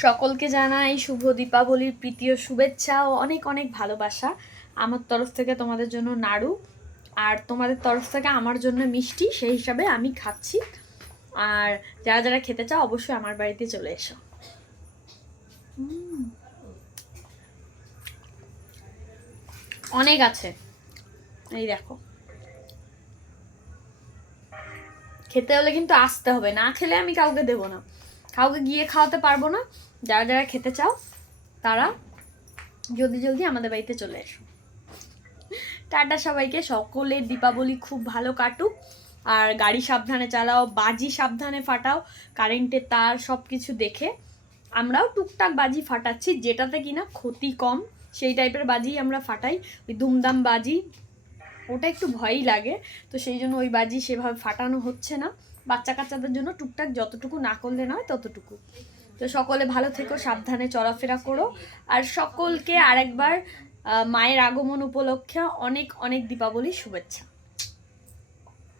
সকলকে জানাই শুভ দীপাবলির প্রীতি ও শুভেচ্ছা ও অনেক অনেক ভালোবাসা। আমার তরফ থেকে তোমাদের জন্য নাড়ু, আর তোমাদের তরফ থেকে আমার জন্য মিষ্টি, সেই হিসাবে আমি খাচ্ছি। আর যারা যারা খেতে চাও অবশ্যই আমার বাড়িতে চলে এসো। অনেক আছে, এই দেখো। খেতে হলে কিন্তু আসতে হবে, না খেলে আমি কাউকে দেবো না, কাউকে গিয়ে খাওয়াতে পারবো না। যারা যারা খেতে চাও তারা জলদি জলদি আমাদের বাড়িতে চলে এসো। টাটা সবাইকে, সকলের দীপাবলি খুব ভালো কাটুক। আর গাড়ি সাবধানে চালাও, বাজি সাবধানে ফাটাও, কারেন্টের তার সব কিছু দেখে। আমরাও টুকটাক বাজি ফাটাচ্ছি, যেটাতে কিনা ক্ষতি কম সেই টাইপের বাজি আমরা ফাটাই। ওই ধুমধাম বাজি ওটা একটু ভয়ই লাগে, তো সেই জন্য ওই বাজি সেভাবে ফাটানো হচ্ছে না। বাচ্চা কাচ্চাদের জন্য টুকটাক যতটুকু না করলে নয় ততটুকু। তো সকলে ভালো থেকো, সাবধানে চলাফেরা করো। আর সকলকে আরেকবার মায়ের আগমন উপলক্ষে অনেক অনেক দীপাবলির শুভেচ্ছা।